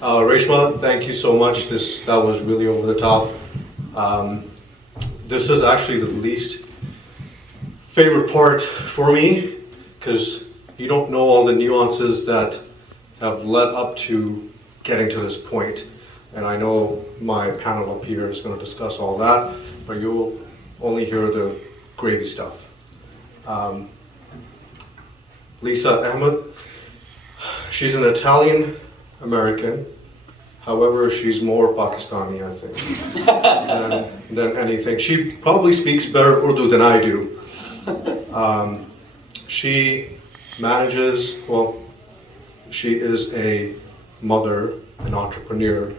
Reshma, thank you so much. That was really over the top. This is actually the least favorite part for me because you don't know all the nuances that have led up to getting to this point. And I know my panel up here is going to discuss all that, but you'll only hear the gravy stuff. Lisa Ahmad, she's an Italian American. However, she's more Pakistani, I think, than anything. She probably speaks better Urdu than I do. She manages, she is a mother, an entrepreneur,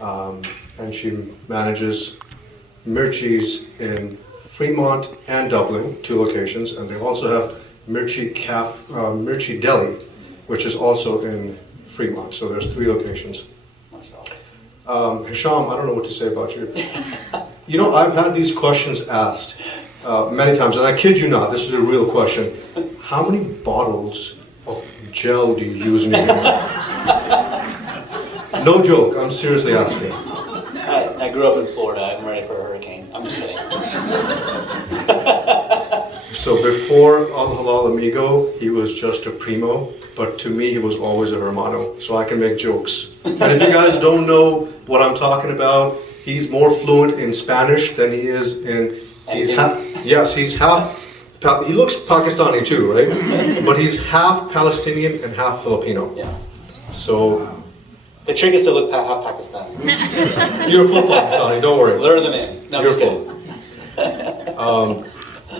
and she manages Mirchi's in Fremont and Dublin, 2 locations, and they also have Mirchi Cafe, Mirchi Deli, which is also in Fremont, so there's 3 locations. Hisham, I don't know what to say about you. You know, I've had these questions asked many times, and I kid you not, this is a real question. How many bottles of gel do you use in your hair? No joke, I'm seriously asking. I grew up in Florida, I'm ready for a hurricane. I'm just kidding. So before Al Halal Amigo, he was just a primo, but to me he was always a hermano, so I can make jokes. And if you guys don't know what I'm talking about, he's more fluent in Spanish than he is in, he's half, he looks Pakistani too, right? But he's half Palestinian and half Filipino. Yeah. So the trick is to look half Pakistani. You're full Pakistani, don't worry. Lure them in. No, You're full.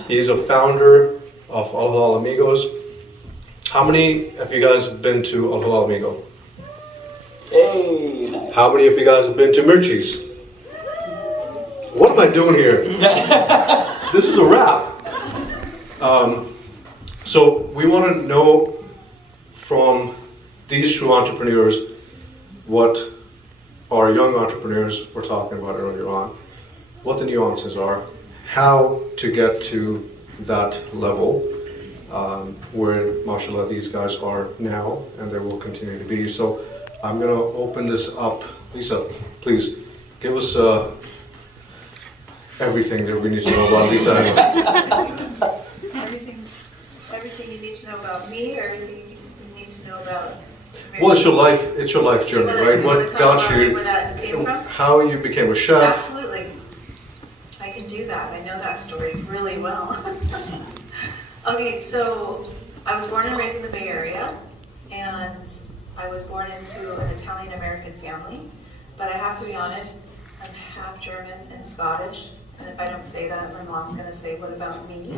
He's a founder of Al Halal Amigos. How many have you guys been to Al Halal Amigo? Hey. Nice. How many of you guys have been to Mirchi's? What am I doing here? This is a wrap. So we want to know from these true entrepreneurs what our young entrepreneurs were talking about earlier on, what the nuances are, how to get to that level where, mashallah, these guys are now and they will continue to be. So I'm going to open this up. Lisa, please give us everything that we need to know about Lisa. Everything you need to know about me, or everything you need to know about Mirchi? Well, it's your life journey, right? What got you, where that came from? how you became a chef. Absolutely. I can do that. I know that story really well. Okay, so I was born and raised in the Bay Area, and I was born into an Italian-American family, but I have to be honest, I'm half German and Scottish, and if I don't say that, my mom's going to say, what about me?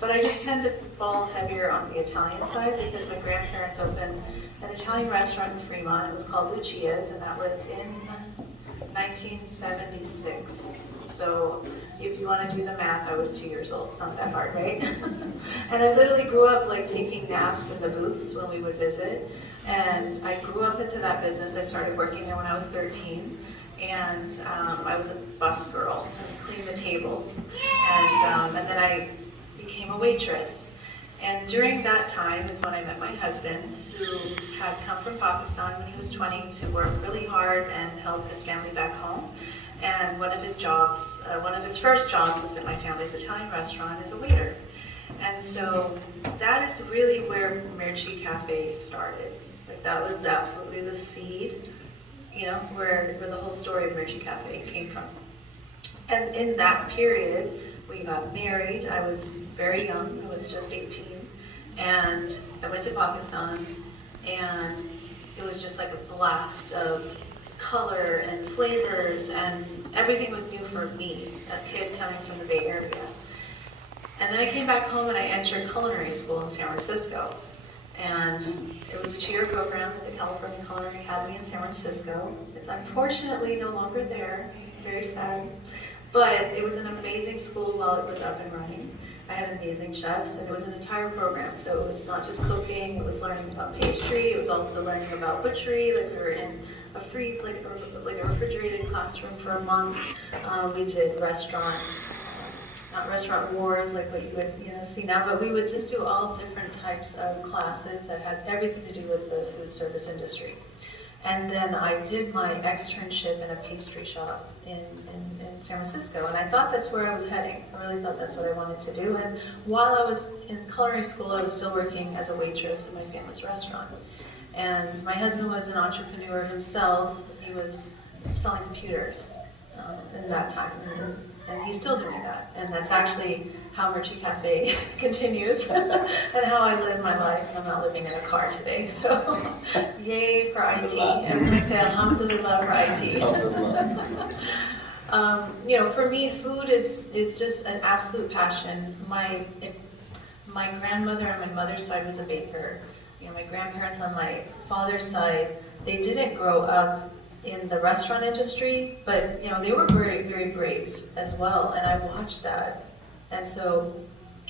But I just tend to fall heavier on the Italian side because my grandparents opened an Italian restaurant in Fremont. It was called Lucia's, and that was in 1976. So if you want to do the math, I was 2 years old. It's not that hard, right? And I literally grew up like taking naps in the booths when we would visit. And I grew up into that business. I started working there when I was 13. And I was a bus girl and cleaned the tables. And then I became a waitress. And during that time is when I met my husband, who had come from Pakistan when he was 20 to work really hard and help his family back home. And one of his first jobs was at my family's Italian restaurant as a waiter. And so that is really where Mirchi Cafe started. Like that was absolutely the seed, you know, where the whole story of Mirchi Cafe came from. And in that period, we got married. I was very young. I was just 18. And I went to Pakistan, and it was just like a blast of color and flavors, and everything was new for me, a kid coming from the Bay Area. And then I came back home and I entered culinary school in San Francisco. And it was a 2-year program at the California Culinary Academy in San Francisco. It's unfortunately no longer there, very sad. But it was an amazing school while it was up and running. I had amazing chefs, and it was an entire program. So it was not just cooking, it was learning about pastry, it was also learning about butchery. Like we were in a refrigerated classroom for a month. We did not restaurant wars like what you would see now, but we would just do all different types of classes that had everything to do with the food service industry. And then I did my externship in a pastry shop in San Francisco, and I thought that's where I was heading. I really thought that's what I wanted to do. And while I was in culinary school, I was still working as a waitress at my family's restaurant. And my husband was an entrepreneur himself. He was selling computers in that time, and he's still doing that. And that's actually how Mirchi Cafe continues and how I live my life. I'm not living in a car today, so yay for IT. Everyone say alhamdulillah for IT. You know, for me, food is just an absolute passion. My grandmother on my mother's side was a baker. You know, my grandparents on my father's side, they didn't grow up in the restaurant industry, but you know, they were very, very brave as well, and I watched that. And so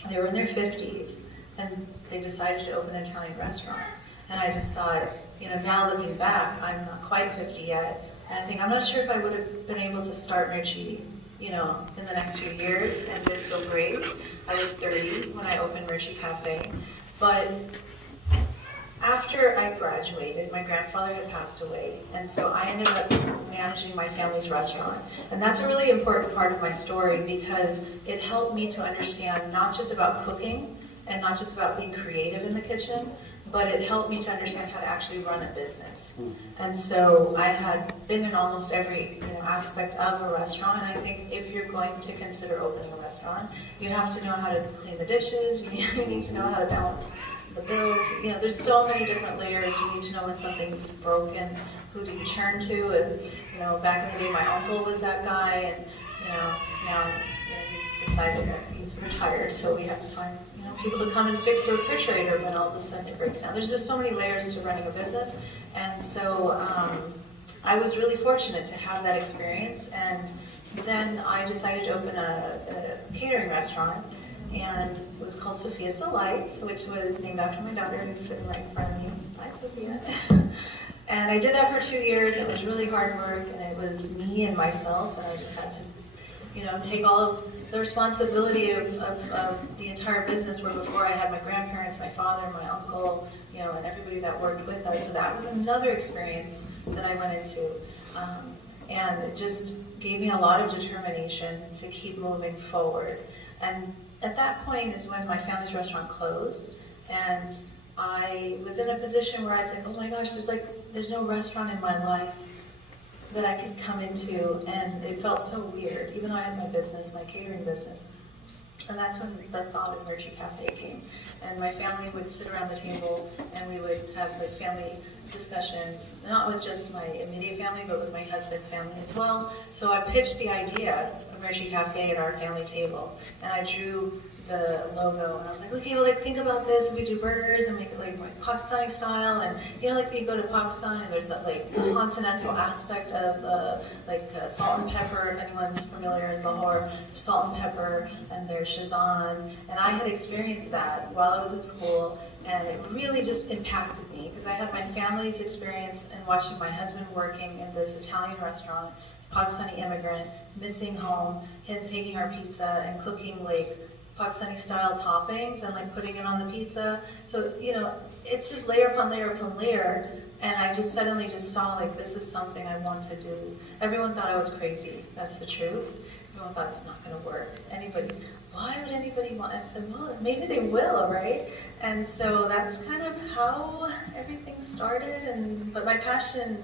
they were in their 50s, and they decided to open an Italian restaurant. And I just thought, you know, now looking back, I'm not quite 50 yet, and I think I'm not sure if I would have been able to start Mirchi, you know, in the next few years and been so brave. I was 30 when I opened Mirchi Cafe, but after I graduated, my grandfather had passed away, and so I ended up managing my family's restaurant. And that's a really important part of my story because it helped me to understand not just about cooking and not just about being creative in the kitchen, but it helped me to understand how to actually run a business. And so I had been in almost every aspect of a restaurant, and I think if you're going to consider opening a restaurant, you have to know how to clean the dishes, you need to know how to balance the bills. You know, there's so many different layers. You need to know when something's broken, who do you turn to, and you know, back in the day, my uncle was that guy, and you know, now he's decided that he's retired, so we have to find people to come and fix the refrigerator when all of a sudden it breaks down. There's just so many layers to running a business, and so I was really fortunate to have that experience. And then I decided to open a catering restaurant, and it was called Sophia's Delights, which was named after my daughter who's sitting right in front of me. Hi, Sophia. And I did that for 2 years. It was really hard work, and it was me and myself, and I just had to, take all of the responsibility of the entire business, where before I had my grandparents, my father, my uncle, and everybody that worked with us. So that was another experience that I went into. And it just gave me a lot of determination to keep moving forward. And at that point is when my family's restaurant closed, and I was in a position where I was like, oh my gosh, there's no restaurant in my life that I could come into, and it felt so weird, even though I had my business, my catering business. And that's when the thought of Mirchi Cafe came. And my family would sit around the table, and we would have family discussions, not with just my immediate family, but with my husband's family as well. So I pitched the idea of Mirchi Cafe at our family table, and I drew the logo, and I was like, okay, well, think about this, and we do burgers and make it like Pakistani style, and when you go to Pakistan, and there's that continental aspect of salt and pepper. If anyone's familiar in Lahore, salt and pepper, and there's shazan, and I had experienced that while I was in school, and it really just impacted me because I had my family's experience and watching my husband working in this Italian restaurant, Pakistani immigrant, missing home, him taking our pizza and cooking Pakistani style toppings and putting it on the pizza. So, it's just layer upon layer upon layer. And I just suddenly just saw this is something I want to do. Everyone thought I was crazy. That's the truth. Everyone thought it's not going to work. Why would anybody want? I said, well, maybe they will, right? And so that's kind of how everything started. But my passion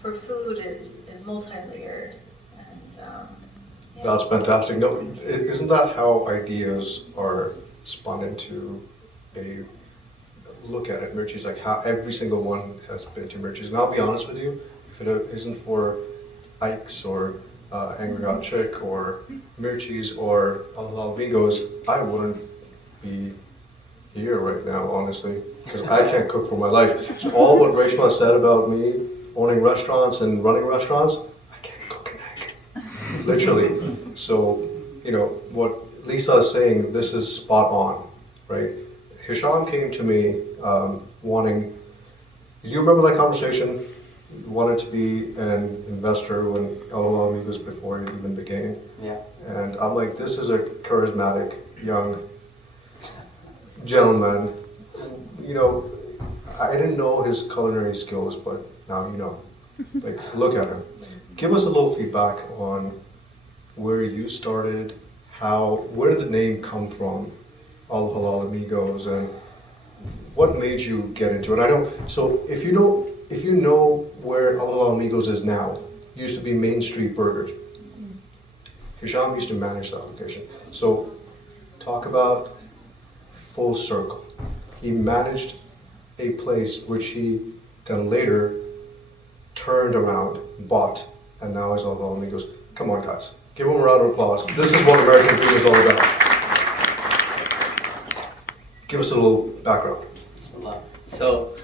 for food is multi-layered. And yeah. That's fantastic. No, isn't that how ideas are spun into a look at it? Mirchi's how every single one has been to Mirchi's. And I'll be honest with you, if it isn't for Ike's or Angry Hot Chick or Mirchi's or Halal Amigos, I wouldn't be here right now, honestly, because I can't cook for my life. So all what Reshma said about me owning restaurants and running restaurants, I can't cook an egg. Literally. So, what Lisa is saying, this is spot on, right? Hisham came to me wanting, do you remember that conversation? He wanted to be an investor when Halal Amigos before it even began. Yeah. And I'm like, this is a charismatic young gentleman. I didn't know his culinary skills, but now you know. Like, look at him. Give us a little feedback on where you started, where did the name come from, Al Halal Amigos, and what made you get into it? I know. So if you know where Al Halal Amigos is now, it used to be Main Street Burgers. Hisham used to manage that location. So talk about full circle. He managed a place which he then later turned around, bought, and now is Al Halal Amigos. Come on, guys. Give him a round of applause. This is what American food is all about. Give us a little background. So,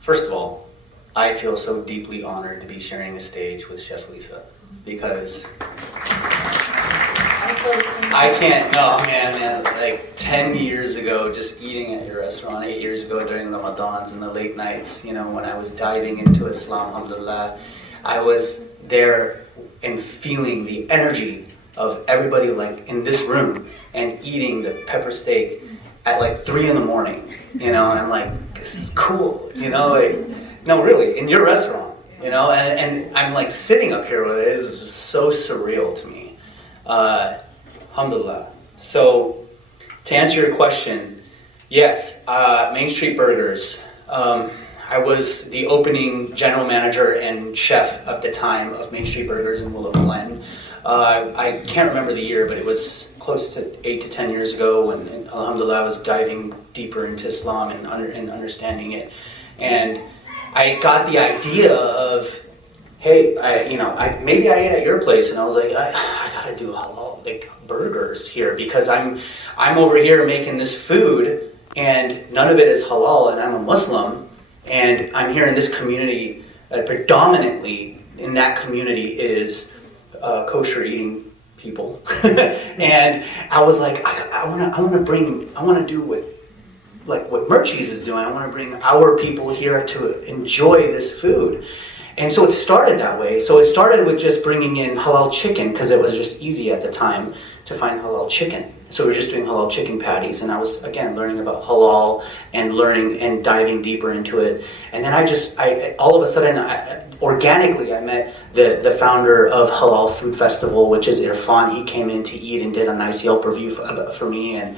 first of all, I feel so deeply honored to be sharing a stage with Chef Lisa because I can't, no, man, like 10 years ago, just eating at your restaurant, 8 years ago during Ramadans and the late nights, you know, when I was diving into Islam, alhamdulillah, I was there and feeling the energy of everybody like in this room and eating the pepper steak at like 3 in the morning, you know, and I'm like, this is cool, you know, like, no, really, in your restaurant, you know, and I'm like sitting up here with it. It's so surreal to me. Alhamdulillah. So, to answer your question, yes, Main Street Burgers. I was the opening general manager and chef of the time of Main Street Burgers in Willow Glen. I can't remember the year, but it was close to 8 to 10 years ago when, alhamdulillah, I was diving deeper into Islam and understanding it. And I got the idea of, hey, maybe I ate at your place, and I was like, I gotta do halal like burgers here because I'm over here making this food, and none of it is halal, and I'm a Muslim, and I'm here in this community. Predominantly in that community is kosher eating people, and I was like, I want to do what Mirchi's is doing. I want to bring our people here to enjoy this food. And so it started that way. So it started with just bringing in halal chicken because it was just easy at the time to find halal chicken. So we were just doing halal chicken patties, and I was, again, learning about halal and learning and diving deeper into it. And then I all of a sudden, organically, I met the founder of Halal Food Festival, which is Irfan. He came in to eat and did a nice Yelp review for me, and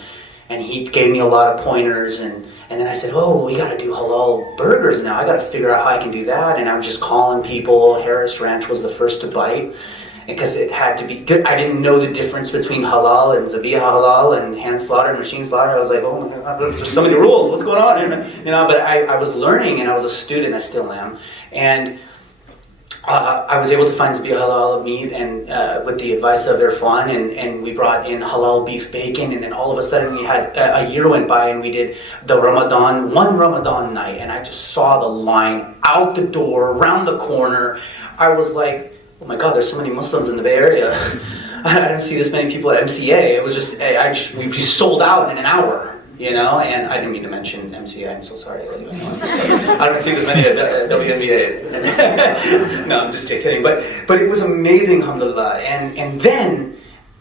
he gave me a lot of pointers, and then I said, oh, we got to do halal burgers now. I got to figure out how I can do that. And I was just calling people. Harris Ranch was the first to bite because it had to be good. I didn't know the difference between halal and zabiha halal and hand slaughter and machine slaughter. I was like, oh my God, there's so many rules. What's going on? You know, but I was learning, and I was a student. I still am. And I was able to find zabiha halal meat, and with the advice of Irfan, and we brought in halal beef bacon, and then all of a sudden we had a year went by, and we did the one Ramadan night, and I just saw the line out the door, around the corner. I was like, oh my God, there's so many Muslims in the Bay Area. I didn't see this many people at MCA. It was just, we sold out in an hour. You know, and I didn't mean to mention MCA, I'm so sorry. I don't see this many at WVMA. No, I'm just kidding. But it was amazing, alhamdulillah. And then,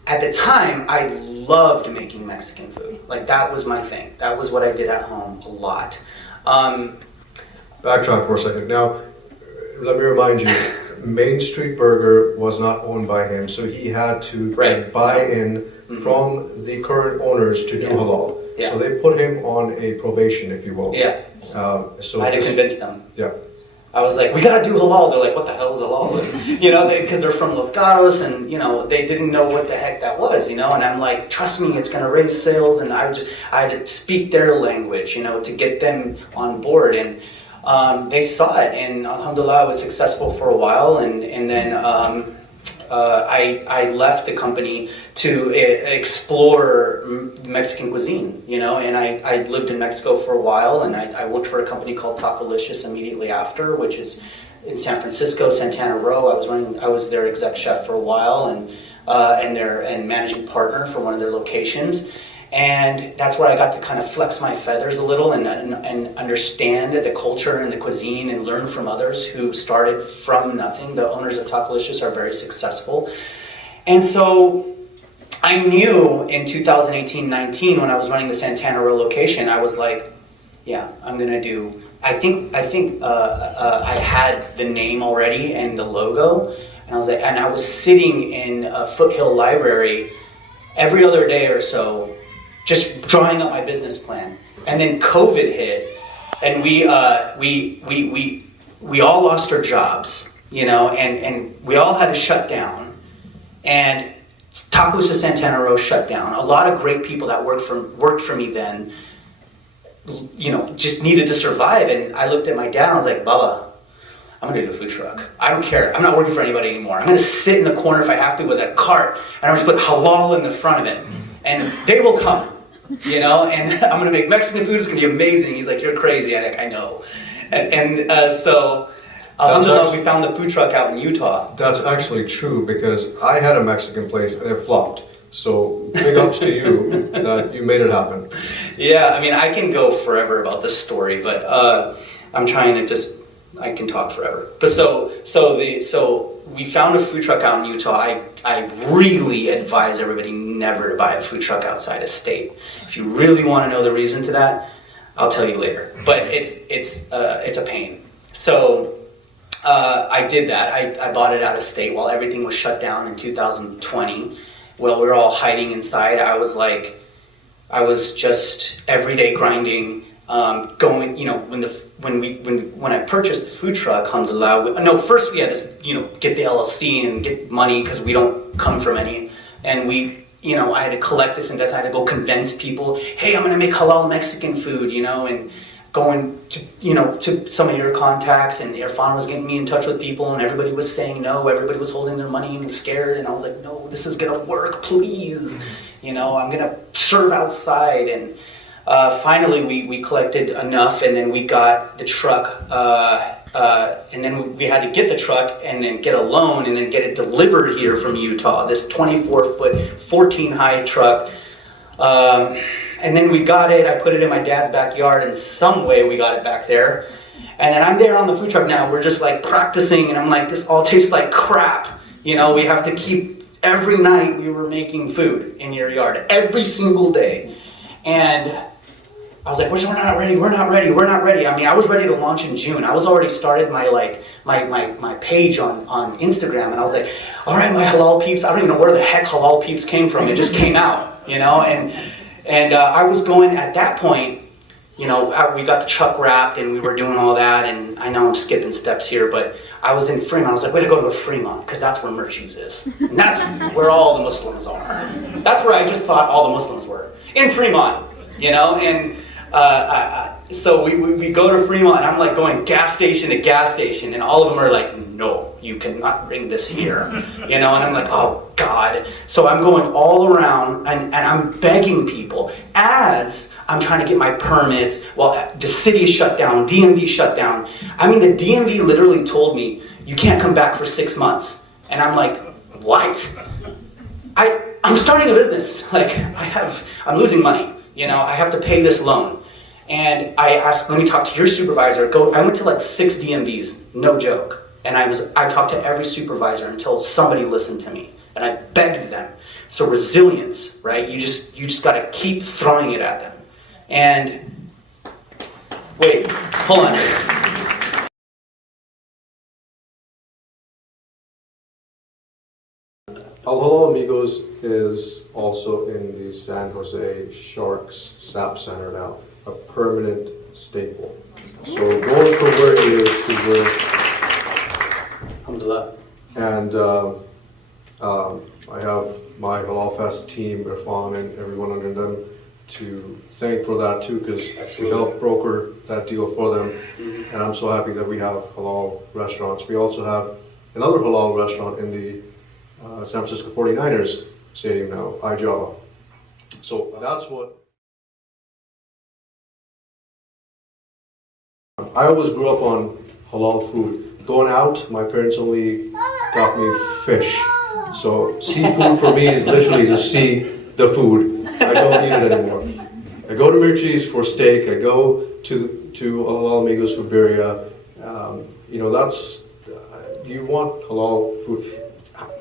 at the time, I loved making Mexican food. Like, that was my thing. That was what I did at home a lot. Backtrack for a second. Now, let me remind you, Main Street Burger was not owned by him, so he had to buy in from the current owners to do halal. Yeah. So they put him on a probation, if you will. Yeah. So I had to convince them. Yeah. I was like, we gotta do halal. They're like, what the hell is halal? You know, because they're from Los Gatos, and you know, they didn't know what the heck that was. You know, and I'm like, trust me, it's gonna raise sales. And I had to speak their language, you know, to get them on board. And they saw it, and alhamdulillah, I was successful for a while, and then I left the company to explore Mexican cuisine, you know, and I lived in Mexico for a while, and I worked for a company called Tacolicious immediately after, which is in San Francisco, Santana Row. I was their exec chef for a while, and managing partner for one of their locations. And that's where I got to kind of flex my feathers a little and understand the culture and the cuisine and learn from others who started from nothing. The owners of Tacolicious are very successful. And so I knew in 2018-19 when I was running the Santana Row location, I was like, Yeah, I'm gonna do. I think I had the name already and the logo, and I was sitting in a Foothill Library every other day or so, just drawing up my business plan. And then COVID hit, and we all lost our jobs, you know, and we all had to shut down. And Tacolicious Santana Row shut down. A lot of great people that worked for me then, you know, just needed to survive. And I looked at my dad and I was like, Baba, I'm gonna do a food truck. I don't care. I'm not working for anybody anymore. I'm gonna sit in the corner if I have to with a cart, and I'm just put halal in the front of it, and they will come, you know. And I'm gonna make Mexican food. It's gonna be amazing. He's like, you're crazy. I know. So alhamdulillah, we found the food truck out in Utah. That's actually true, because I had a Mexican place and it flopped. So big ups to you that you made it happen. Yeah, I mean, I can go forever about this story, but I'm trying to just, I can talk forever. But so we found a food truck out in Utah. I really advise everybody never to buy a food truck outside of state. If you really want to know the reason to that, I'll tell you later. But it's a pain. So I did that. I bought it out of state while everything was shut down in 2020. Well, we were all hiding inside. I was just every day grinding, going, you know, when I purchased the food truck, alhamdulillah, first we had to, you know, get the LLC and get money, because we don't come from any, and you know, I had to collect this investment. I had to go convince people, hey, I'm gonna make halal Mexican food, you know, and going to, you know, to some of your contacts, and Irfan was getting me in touch with people, and everybody was saying no, everybody was holding their money and scared, and I was like, no, this is gonna work, please, you know, I'm gonna serve outside. And finally we collected enough, and then we got the truck, and then we had to get the truck and then get a loan and then get it delivered here from Utah, this 24-foot, 14-high truck. And then we got it, I put it in my dad's backyard, in some way we got it back there. And then I'm there on the food truck now, we're just like practicing, and I'm like, this all tastes like crap. You know, we have to keep, every night we were making food in your yard, every single day. And I was like, we're not ready. I mean, I was ready to launch in June. I was already started my page on Instagram, and I was like, all right, my halal peeps, I don't even know where the heck halal peeps came from. It just came out, you know, and I was going, at that point, you know, we got the truck wrapped and we were doing all that, and I know I'm skipping steps here, but I was in Fremont. I was like, way to go to Fremont, because that's where Mirchi's is. And that's where all the Muslims are. That's where I just thought all the Muslims were, in Fremont, you know, and so we go to Fremont, and I'm like going gas station to gas station, and all of them are like, no, you cannot bring this here, you know, and I'm like, oh God. So I'm going all around, and I'm begging people as I'm trying to get my permits. Well, the city is shut down, DMV shut down. I mean, the DMV literally told me, you can't come back for 6 months. And I'm like, what? I'm starting a business. Like, I'm losing money. You know, I have to pay this loan. And I asked, let me talk to your supervisor. I went to like 6 DMVs, no joke. And I talked to every supervisor until somebody listened to me. And I begged them. So resilience, right? You just gotta keep throwing it at them. And wait, hold on. Halal Amigos is also in the San Jose Sharks SAP Center now, a permanent staple. So going from where it is to where, Alhamdulillah. and I have my HalalFest team, Irfan, and everyone under them to thank for that too, because we helped broker that deal for them. And I'm so happy that we have halal restaurants. We also have another halal restaurant in the San Francisco 49ers stadium now, iJava. So that's what I always grew up on halal food. Going out, my parents only got me fish. So seafood for me is literally to see the food. I don't eat it anymore. I go to Mirchi's for steak. I go to Halal Amigos for birria. You know, that's you want halal food.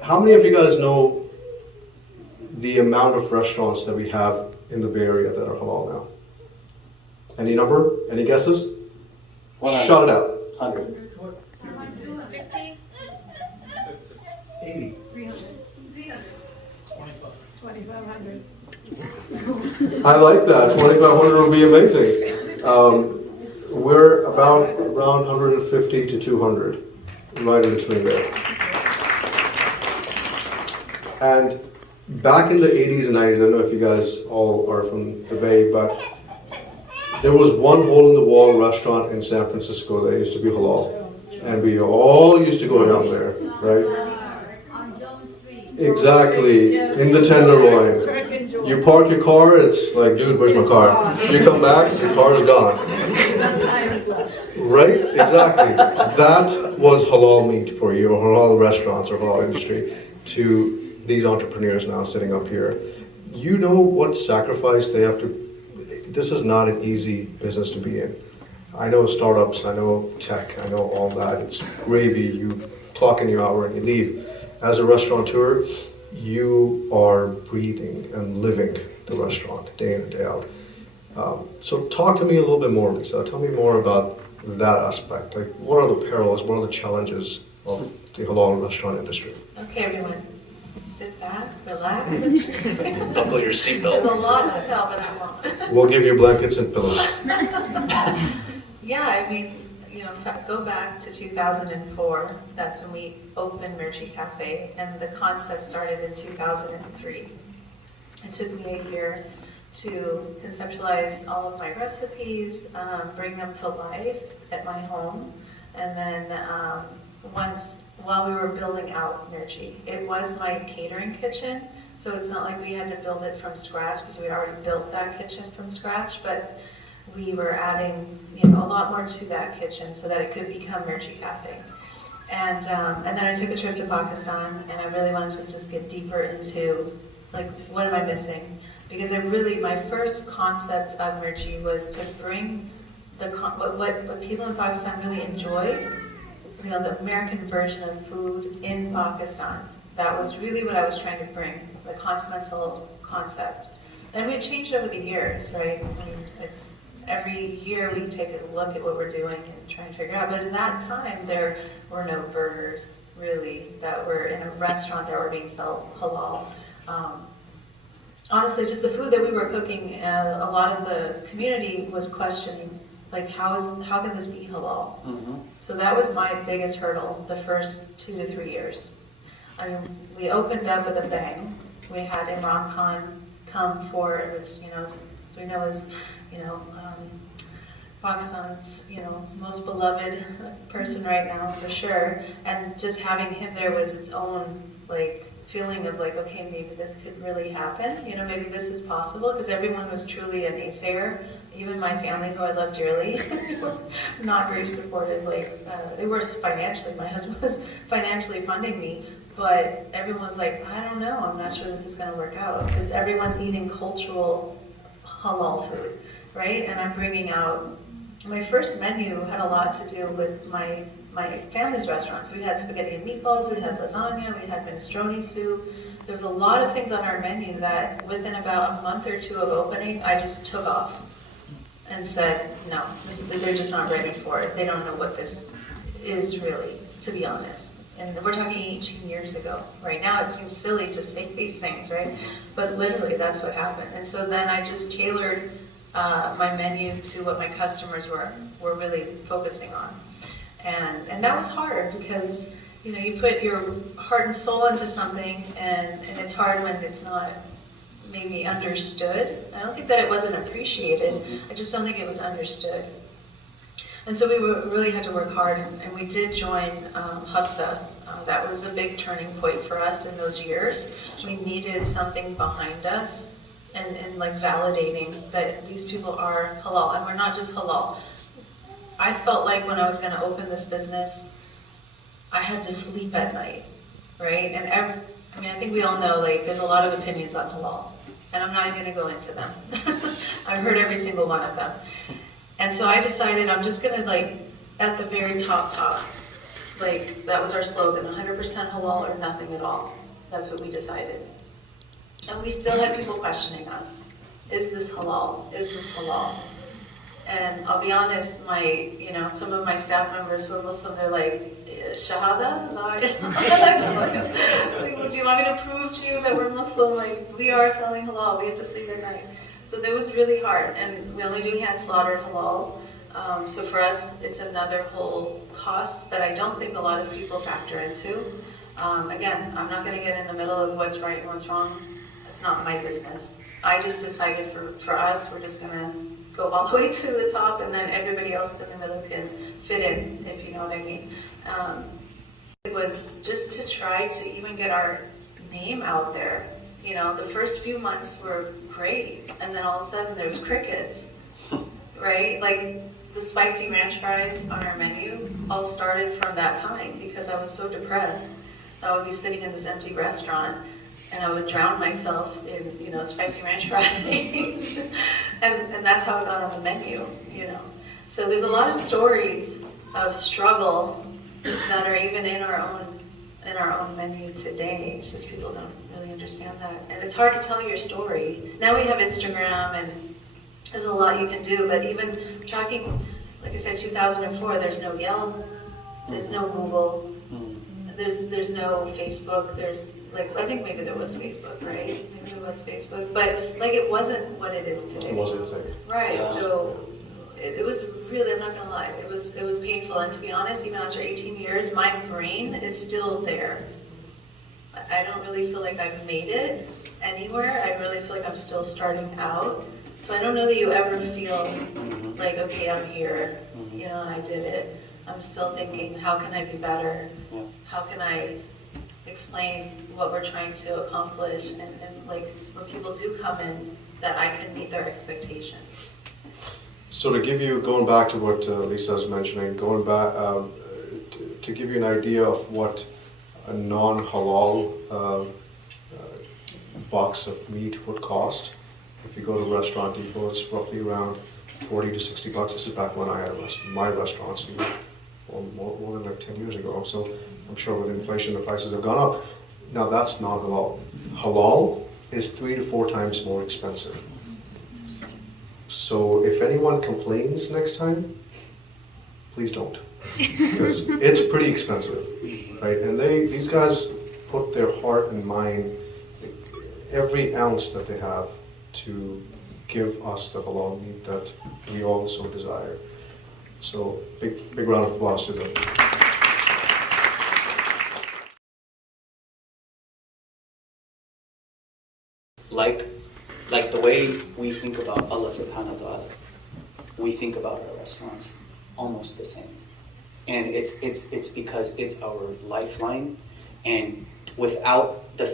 How many of you guys know the amount of restaurants that we have in the Bay Area that are halal now? Any number? Any guesses? 100. Shout it out. 100. 50? 80. 2,500. I like that. 2,500 would be amazing. We're about around 150 to 200, right in between there. And back in the 80s and 90s, I don't know if you guys all are from the Bay, but there was one hole-in-the-wall restaurant in San Francisco that used to be halal. And we all used to go down there, right? On Jones Street. Exactly, in the Tenderloin. Turk and George. You park your car, it's like, dude, where's my car? You come back, your car is gone. Sometimes left. Right? Exactly. That was halal meat for you, or halal restaurants, or halal industry, to these entrepreneurs now sitting up here. You know what sacrifice they have to. This is not an easy business to be in. I know startups, I know tech, I know all that. It's gravy. You clock in your hour and you leave. As a restaurateur, you are breathing and living the restaurant day in and day out. So talk to me a little bit more, Lisa. Tell me more about that aspect. Like, what are the perils, what are the challenges of the halal restaurant industry? Okay, everyone, sit back, relax. Buckle your There's a seatbelt. lot to tell, but I won't. We'll give you blankets and pillows. Yeah, I mean, go back to 2004. That's when we opened Mirchi Cafe, and the concept started in 2003. It took me a year to conceptualize all of my recipes, bring them to life at my home, and then while we were building out Mirchi, it was my catering kitchen, so it's not like we had to build it from scratch because we already built that kitchen from scratch, but we were adding a lot more to that kitchen so that it could become Mirchi Cafe. And then I took a trip to Pakistan, and I really wanted to just get deeper into, like, what am I missing? Because my first concept of Mirchi was to bring what people in Pakistan really enjoy, the American version of food in Pakistan. That was really what I was trying to bring, the continental concept. And we've changed over the years, right? I mean, it's every year we take a look at what we're doing and try and figure out. But in that time, there were no burgers, really, that were in a restaurant that were being sold halal. Honestly, just the food that we were cooking, a lot of the community was questioning, like, how can this be halal? Mm-hmm. So that was my biggest hurdle the first 2 to 3 years. I mean, we opened up with a bang. We had Imran Khan come forward, which, as we know, is, Pakistan's, most beloved person right now, for sure. And just having him there was its own, like, feeling of, like, okay, maybe this could really happen. Maybe this is possible, because everyone was truly a naysayer. Even my family, who I love dearly, were not very supportive. Like, they were financially, my husband was financially funding me, but everyone was like, I don't know, I'm not sure this is going to work out, because everyone's eating cultural halal food, right? And I'm bringing out, my first menu had a lot to do with my family's restaurants. We had spaghetti and meatballs, we had lasagna, we had minestrone soup. There was a lot of things on our menu that within about a month or two of opening, I just took off and said, no, they're just not ready for it. They don't know what this is really, to be honest. And we're talking 18 years ago. Right now it seems silly to say these things, right? But literally that's what happened. And so then I just tailored my menu to what my customers were really focusing on. And that was hard because, you put your heart and soul into something, and it's hard when it's not maybe understood. I don't think that it wasn't appreciated. I just don't think it was understood. And so we really had to work hard, and we did join HAFSA. That was a big turning point for us in those years. We needed something behind us and like validating that these people are halal, and we're not just halal. I felt like when I was going to open this business, I had to sleep at night, right? And I think we all know, like, there's a lot of opinions on halal, and I'm not even going to go into them. I've heard every single one of them. And so I decided I'm just going to, like, at the very top, like, that was our slogan, 100% halal or nothing at all. That's what we decided. And we still had people questioning us. Is this halal? Is this halal? like, and I'll be honest, some of my staff members who are Muslim, they're like, Shahada? Like, do you want me to prove to you that we're Muslim? Like, we are selling halal, we have to sleep at night. So that was really hard, and we only do hand slaughtered halal. So for us, it's another whole cost that I don't think a lot of people factor into. Again, I'm not going to get in the middle of what's right and what's wrong. That's not my business. I just decided for us, we're just going to go all the way to the top, and then everybody else in the middle can fit in, if you know what I mean. It was just to try to even get our name out there. The first few months were great, and then all of a sudden there's crickets, right? Like the spicy ranch fries on our menu all started from that time because I was so depressed. I would be sitting in this empty restaurant and I would drown myself in, spicy ranch fries. and that's how it got on the menu, So there's a lot of stories of struggle that are even in our own menu today. It's just people don't really understand that. And it's hard to tell your story. Now we have Instagram and there's a lot you can do, but even talking, like I said, 2004, there's no Yelp, there's no Google, there's no Facebook, I think maybe there was Facebook, right? Maybe there was Facebook, but it wasn't what it is today. It wasn't the same. Right, Yeah. so it was really, I'm not gonna lie, it was painful, and to be honest, even after 18 years, my brain is still there. I don't really feel like I've made it anywhere. I really feel like I'm still starting out. So I don't know that you ever feel like, okay, I'm here, and I did it. I'm still thinking, how can I be better? How can I explain what we're trying to accomplish? And when people do come in, that I can meet their expectations. So going back to what Lisa's mentioning, going back to give you an idea of what a non-halal box of meat would cost. If you go to Restaurant Depot, it's roughly around $40 to $60. This is back when I had my restaurants, more than 10 years ago. So I'm sure with inflation, the prices have gone up. Now that's non-halal. Halal is 3 to 4 times more expensive. So if anyone complains next time, please don't, because it's pretty expensive, right? And these guys put their heart and mind, every ounce that they have, to give us the halal meat that we all so desire. So big round of applause to them. Like the way we think about Allah subhanahu wa ta'ala, we think about our restaurants almost the same. And it's because it's our lifeline, and without the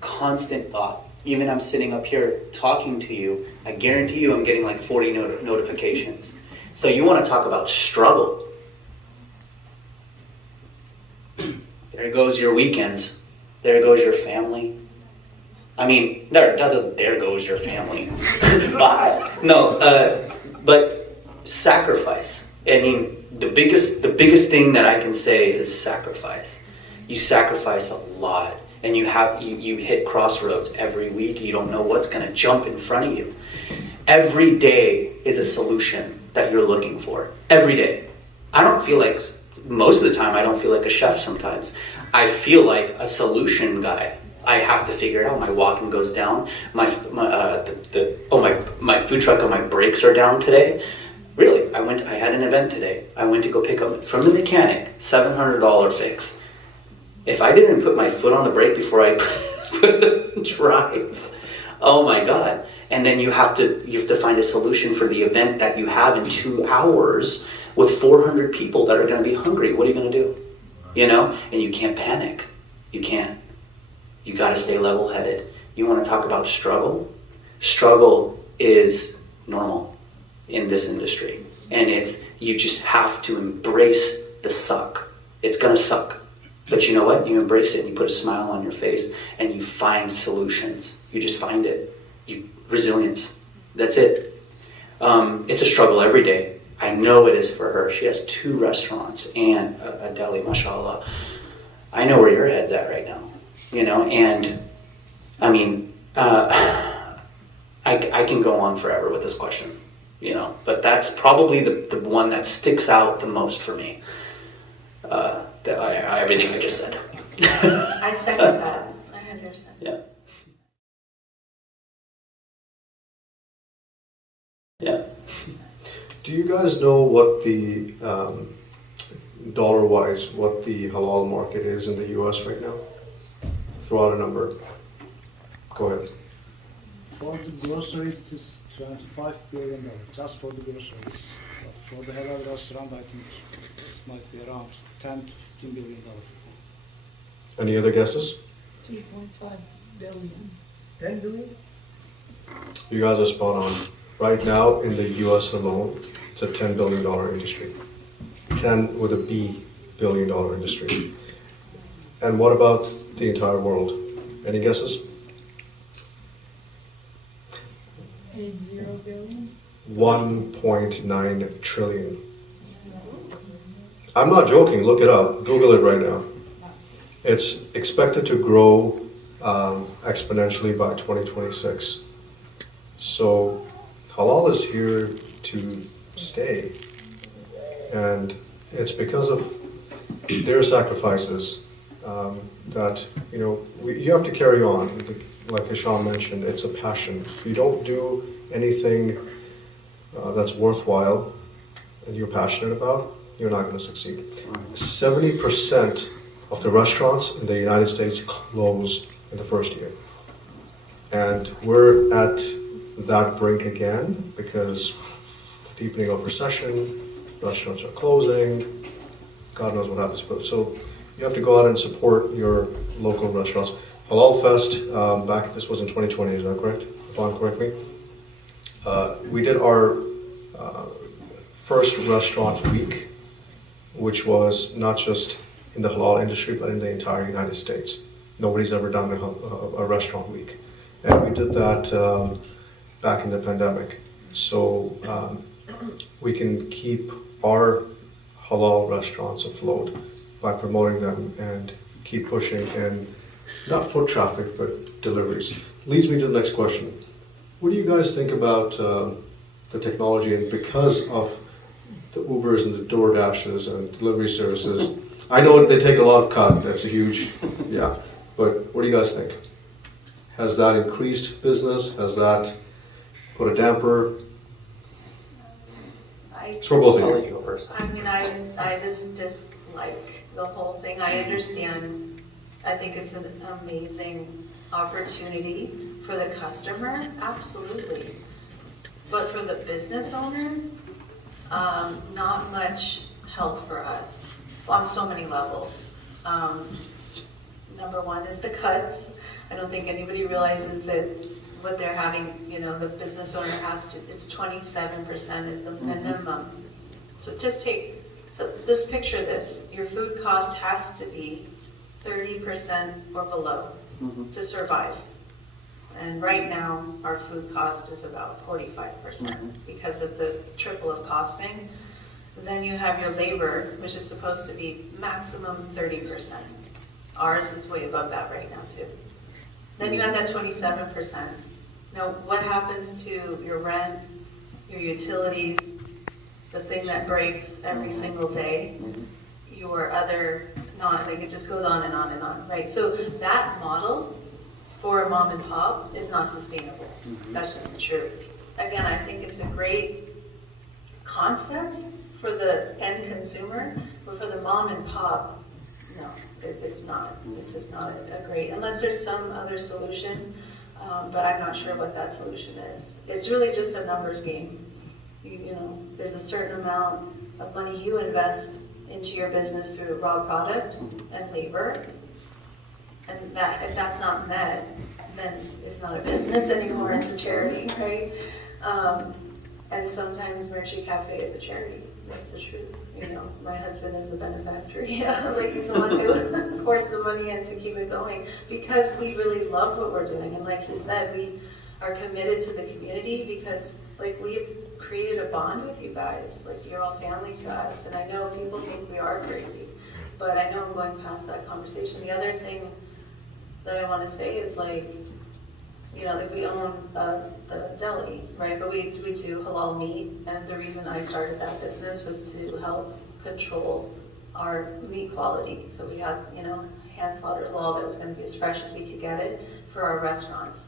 constant thought, even I'm sitting up here talking to you, I guarantee you I'm getting like 40 notifications. So you want to talk about struggle. There goes your weekends. There goes your family. I mean, there goes your family. But sacrifice. I mean, the biggest thing that I can say is sacrifice. You sacrifice a lot, and you hit crossroads every week. You don't know what's going to jump in front of you. Every day is a solution that you're looking for. Every day. Most of the time, I don't feel like a chef sometimes. I feel like a solution guy. I have to figure out, my walking goes down, my food truck and my brakes are down today. Really, I had an event today. I went to go pick up from the mechanic, $700 fix. If I didn't put my foot on the brake before I drive, oh my God. And then you have to find a solution for the event that you have in 2 hours with 400 people that are going to be hungry. What are you going to do? And you can't panic. You can't. You got to stay level-headed. You want to talk about struggle? Struggle is normal in this industry. And you just have to embrace the suck. It's going to suck. But you know what? You embrace it and you put a smile on your face and you find solutions. You just find it. Resilience. That's it. It's a struggle every day. I know it is for her. She has 2 restaurants and a deli, mashallah. I know where your head's at right now. And I mean, I can go on forever with this question. But that's probably the one that sticks out the most for me. Everything I just said. I second that, 100%. Yeah. Yeah. Do you guys know what the dollar-wise, what the halal market is in the U.S. right now? Throw out a number. Go ahead. For the groceries, it is $25 billion, just for the groceries. But for the halal restaurant, I think this might be around $10 to $15 billion. Any other guesses? 3.5 billion. 10 billion? You guys are spot on. Right now, in the U.S. alone, it's a $10 billion industry. 10 with a B billion dollar industry. And what about the entire world? Any guesses? 80 billion. 1.9 trillion. I'm not joking, look it up, Google it right now. It's expected to grow exponentially by 2026. So halal is here to stay. And it's because of their sacrifices that, you have to carry on. Like Hisham mentioned, it's a passion. If you don't do anything that's worthwhile and you're passionate about, you're not going to succeed. 70% of the restaurants in the United States close in the first year. And we're at that brink again because the deepening of recession, restaurants are closing, God knows what happens. So you have to go out and support your local restaurants. HalalFest, this was in 2020, is that correct? If I'm correctly. We did our first restaurant week, which was not just in the halal industry, but in the entire United States. Nobody's ever done a restaurant week. And we did that back in the pandemic. So we can keep our halal restaurants afloat by promoting them and keep pushing and not foot traffic, but deliveries. Leads me to the next question. What do you guys think about the technology, and because of the Ubers and the DoorDashes and delivery services? I know they take a lot of cut, that's a huge, yeah. But what do you guys think? Has that increased business? Has that put a damper? It's for both of I'll you. let you go first. I mean, I just dislike the whole thing. I understand. I think it's an amazing opportunity for the customer, absolutely. But for the business owner, not much help for us on so many levels. Number one is the cuts. I don't think anybody realizes that what they're having, the business owner has to, it's 27% is the minimum. So just picture this, your food cost has to be 30% or below to survive. And right now, our food cost is about 45% because of the triple of costing. Then you have your labor, which is supposed to be maximum 30%. Ours is way above that right now too. Then you add that 27%. Now, what happens to your rent, your utilities, the thing that breaks every single day, your other, it just goes on and on and on, right? So that model for a mom and pop is not sustainable. That's just the truth. Again, I think it's a great concept for the end consumer, but for the mom and pop, no, it's not. It's just not a great, unless there's some other solution, but I'm not sure what that solution is. It's really just a numbers game. There's a certain amount of money you invest into your business through raw product and labor, and that if that's not met, then it's not a business anymore, it's a charity, right? And sometimes Mirchi Cafe is a charity, that's the truth. My husband is the benefactor, he's the one who pours the money in to keep it going, because we really love what we're doing, and like he said, we are committed to the community because we've created a bond with you guys, you're all family to us, and I know people think we are crazy, but I know I'm going past that conversation. The other thing that I want to say is You know, like we own a deli, right? But we do halal meat, and the reason I started that business was to help control our meat quality. So we had, you know, hand slaughtered halal that was going to be as fresh as we could get it for our restaurants.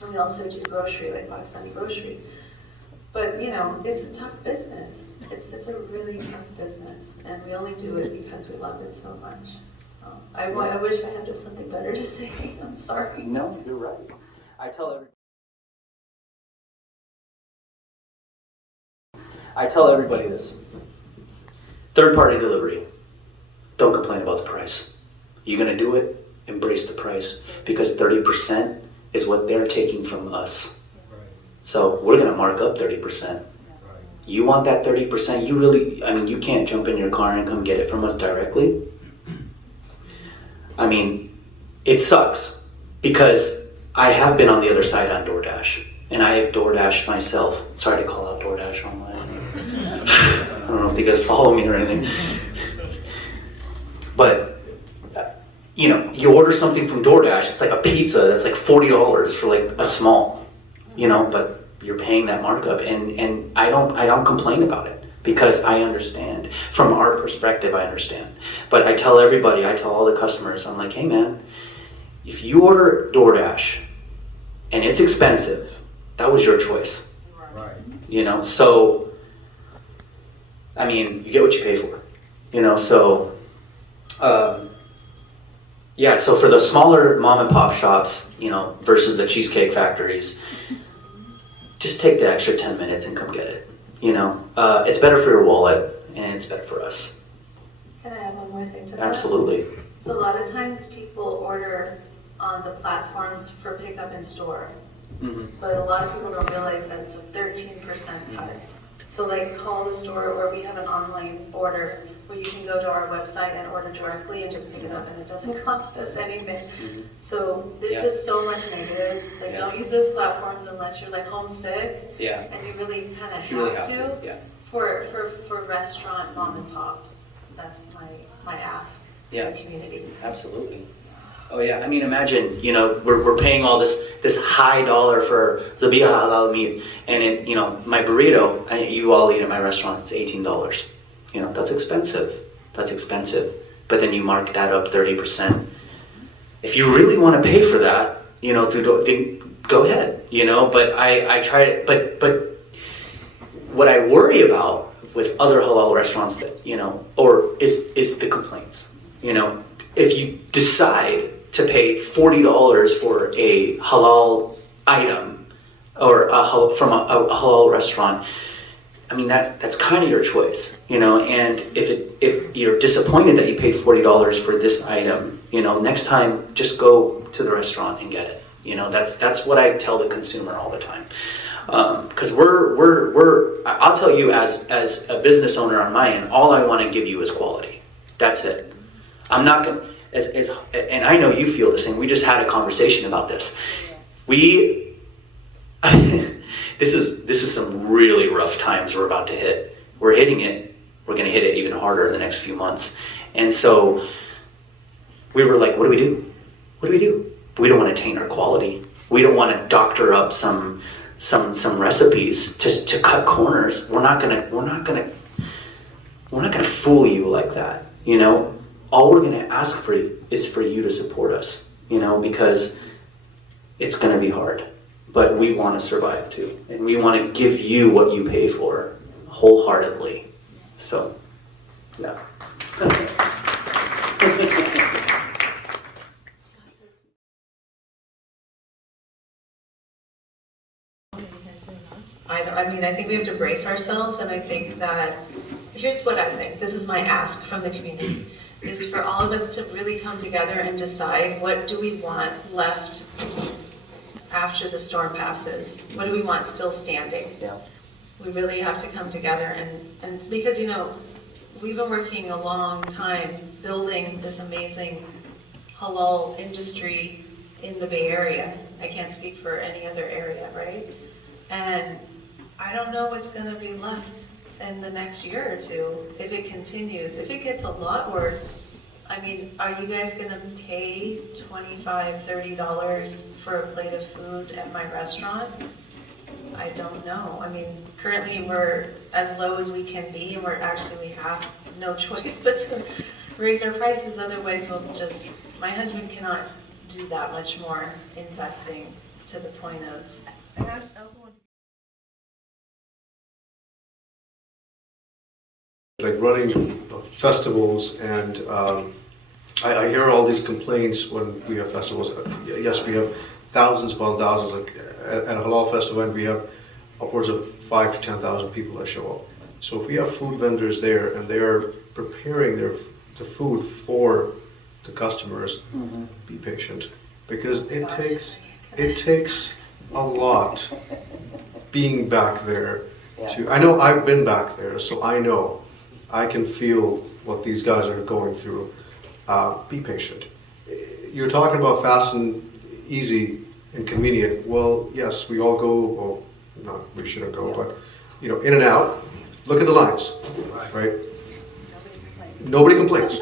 And we also do grocery, like Pakistani grocery. But, you know, it's a tough business. It's a really tough business, and we only do it because we love it so much. So I wish I had just something better to say. I'm sorry. No, you're right. I tell everybody this. Third-party delivery. Don't complain about the price. You're gonna do it, embrace the price, because 30% is what they're taking from us. So we're gonna mark up 30%. You want that 30%, you really, I mean, you can't jump in your car and come get it from us directly. I mean, it sucks, because I have been on the other side on DoorDash, and I have DoorDashed myself. Sorry to call out DoorDash online. I don't know if you guys follow me or anything. But, you know, you order something from DoorDash, it's like a pizza that's like $40 for like a small, you know, but you're paying that markup, and I don't complain about it, because I understand. From our perspective, I understand. But I tell everybody, I tell all the customers, I'm like, hey man, if you order DoorDash and it's expensive, that was your choice. Right. You know, so, I mean, you get what you pay for. You know, so, yeah, so for the smaller mom and pop shops, you know, versus the cheesecake factories, just take the extra 10 minutes and come get it. You know, it's better for your wallet, and it's better for us. Can I add one more thing to that? Absolutely. So a lot of times people order on the platforms for pickup in store, Mm-hmm. but a lot of people don't realize that it's a 13% cut. So like call the store, or we have an online order where you can go to our website and order directly and just pick it up, and it doesn't cost us anything. Mm-hmm. So there's Yeah. just so much negative. Like Yeah. don't use those platforms unless you're like homesick, Yeah. and you really kind of You really have have to. Yeah. For restaurant mom and pops, that's my ask to Yeah. the community. Absolutely. Oh yeah, I mean, imagine, you know, we're paying all this high dollar for Zabiha halal meat, and it, you know, my burrito, you all eat at my restaurant, it's $18. You know, that's expensive. That's expensive. But then you mark that up 30%. If you really want to pay for that, you know, go ahead, you know. But I try to, but what I worry about with other halal restaurants that, you know, or is the complaints. You know, if you decide to pay $40 for a halal item or from a halal restaurant, I mean, that's kind of your choice, you know. And if you're disappointed that you paid $40 for this item, you know, next time just go to the restaurant and get it. You know, that's what I tell the consumer all the time. Because I'll tell you, as a business owner on my end, all I want to give you is quality. That's it. I'm not gonna, and I know you feel the same. We just had a conversation about this. This is some really rough times we're about to hit. We're hitting it. We're gonna hit it even harder in the next few months. And so we were like, what do we do? What do we do? We don't want to taint our quality. We don't want to doctor up some recipes to cut corners. We're not gonna fool you like that. You know, all we're gonna ask for is for you to support us. You know, because it's gonna be hard, but we want to survive too, and we want to give you what you pay for wholeheartedly. So, yeah. I mean, I think we have to brace ourselves, and I think that, here's what I think, this is my ask from the community, is for all of us to really come together and decide what do we want left after the storm passes? What do we want still standing? Yeah. We really have to come together, and because, you know, we've been working a long time building this amazing halal industry in the Bay Area. I can't speak for any other area, right? And I don't know what's going to be left in the next year or two if it continues. If it gets a lot worse, I mean, are you guys gonna pay $25, $30 for a plate of food at my restaurant? I don't know. I mean, currently we're as low as we can be, and we have no choice but to raise our prices. Otherwise, my husband cannot do that much more investing to the point of. And I also want. Like running festivals, and I hear all these complaints when we have festivals. Yes, we have thousands upon thousands. Like at a Halal Fest event, we have upwards of 5,000 to 10,000 people that show up. So if we have food vendors there and they are preparing the food for the customers, be patient, because it takes a lot being back there. I know I've been back there, so I know. I can feel what these guys are going through. Be patient. You're talking about fast and easy and convenient. Well, yes, we all go, well, no, we shouldn't go, but, in and out. Look at the lines, right? Nobody complains.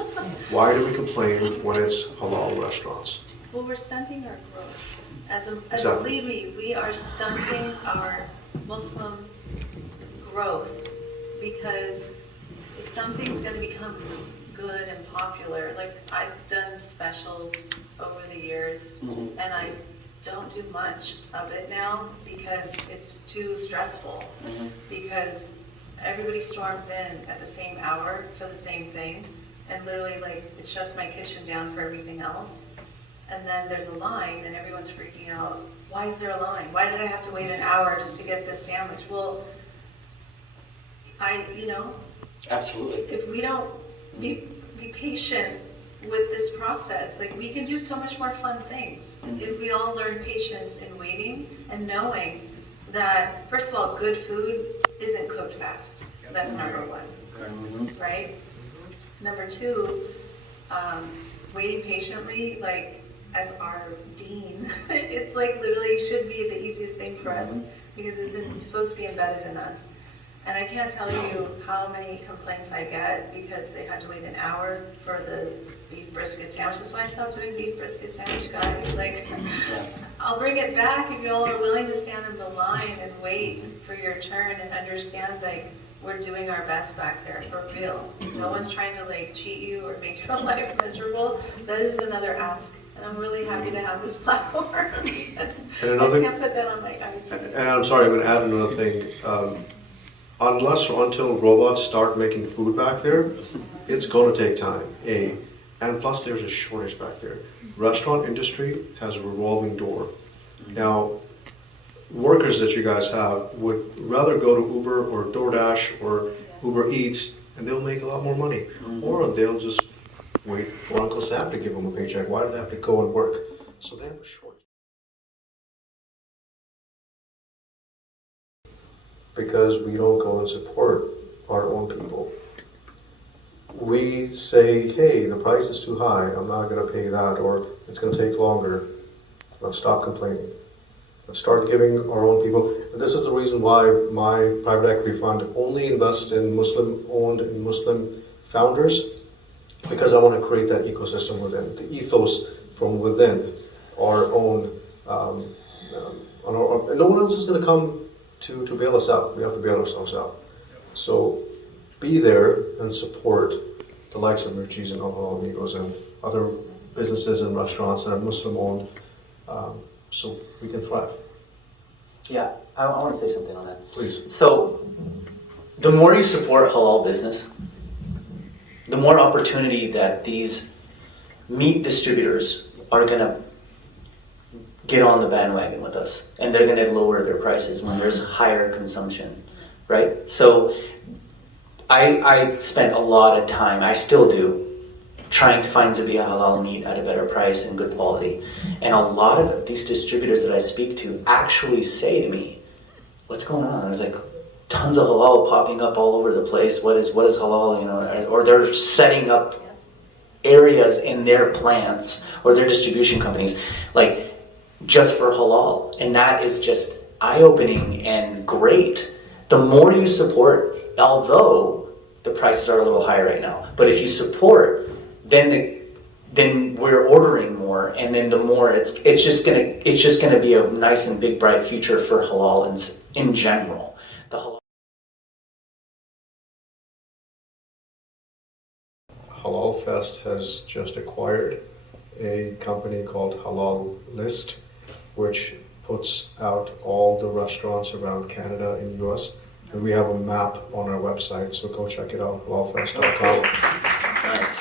Why do we complain when it's halal restaurants? Well, we're stunting our growth. As a Exactly. Levi, we are stunting our Muslim growth, because if something's going to become good and popular, like I've done specials over the years, and I don't do much of it now because it's too stressful, because everybody storms in at the same hour for the same thing, and literally it shuts my kitchen down for everything else. And then there's a line and everyone's freaking out. Why is there a line? Why did I have to wait an hour just to get this sandwich? Well, Absolutely. if we don't be patient with this process, we can do so much more fun things. If we all learn patience in waiting and knowing that, first of all, good food isn't cooked fast. That's number one, right? Number two, waiting patiently, as our dean, it's literally should be the easiest thing for us, because it's supposed to be embedded in us. And I can't tell you how many complaints I get because they had to wait an hour for the beef brisket sandwich. That's why I stopped doing beef brisket sandwich, guys. I'll bring it back if y'all are willing to stand in the line and wait for your turn and understand, we're doing our best back there, for real. No one's trying to, cheat you or make your life miserable. That is another ask. And I'm really happy to have this platform. I can't put that on my IG. And I'm sorry, I'm going to add another thing. Unless or until robots start making food back there, it's going to take time. And plus there's a shortage back there. Restaurant industry has a revolving door. Now, workers that you guys have would rather go to Uber or DoorDash or Uber Eats, and they'll make a lot more money. Or they'll just wait for Uncle Sam to give them a paycheck. Why do they have to go and work? So they have a shortage. Because we don't go and support our own people. We say, hey, the price is too high, I'm not going to pay that, or it's going to take longer. Let's stop complaining. Let's start giving our own people. And this is the reason why my private equity fund only invests in Muslim-owned and Muslim founders, because I want to create that ecosystem within, the ethos from within our own. No one else is going to come to bail us out. We have to bail ourselves out. So be there and support the likes of Mirchi's and Halal Amigos and other businesses and restaurants that are Muslim owned, so we can thrive. Yeah, I want to say something on that. Please. So the more you support halal business, the more opportunity that these meat distributors are going to get on the bandwagon with us, and they're going to lower their prices when there's higher consumption, right? So I spent a lot of time, I still do, trying to find Zabia halal meat at a better price and good quality. And a lot of these distributors that I speak to actually say to me, what's going on? There's tons of halal popping up all over the place. What is halal, or they're setting up areas in their plants or their distribution companies, just for halal. And that is just eye-opening and great. The more you support, although the prices are a little high right now, but if you support, then then we're ordering more, and then the more it's just gonna be a nice and big bright future for halal in general. The halal HalalFest has just acquired a company called Halal List, which puts out all the restaurants around Canada and US. And we have a map on our website, so go check it out, halalfest.com. Nice.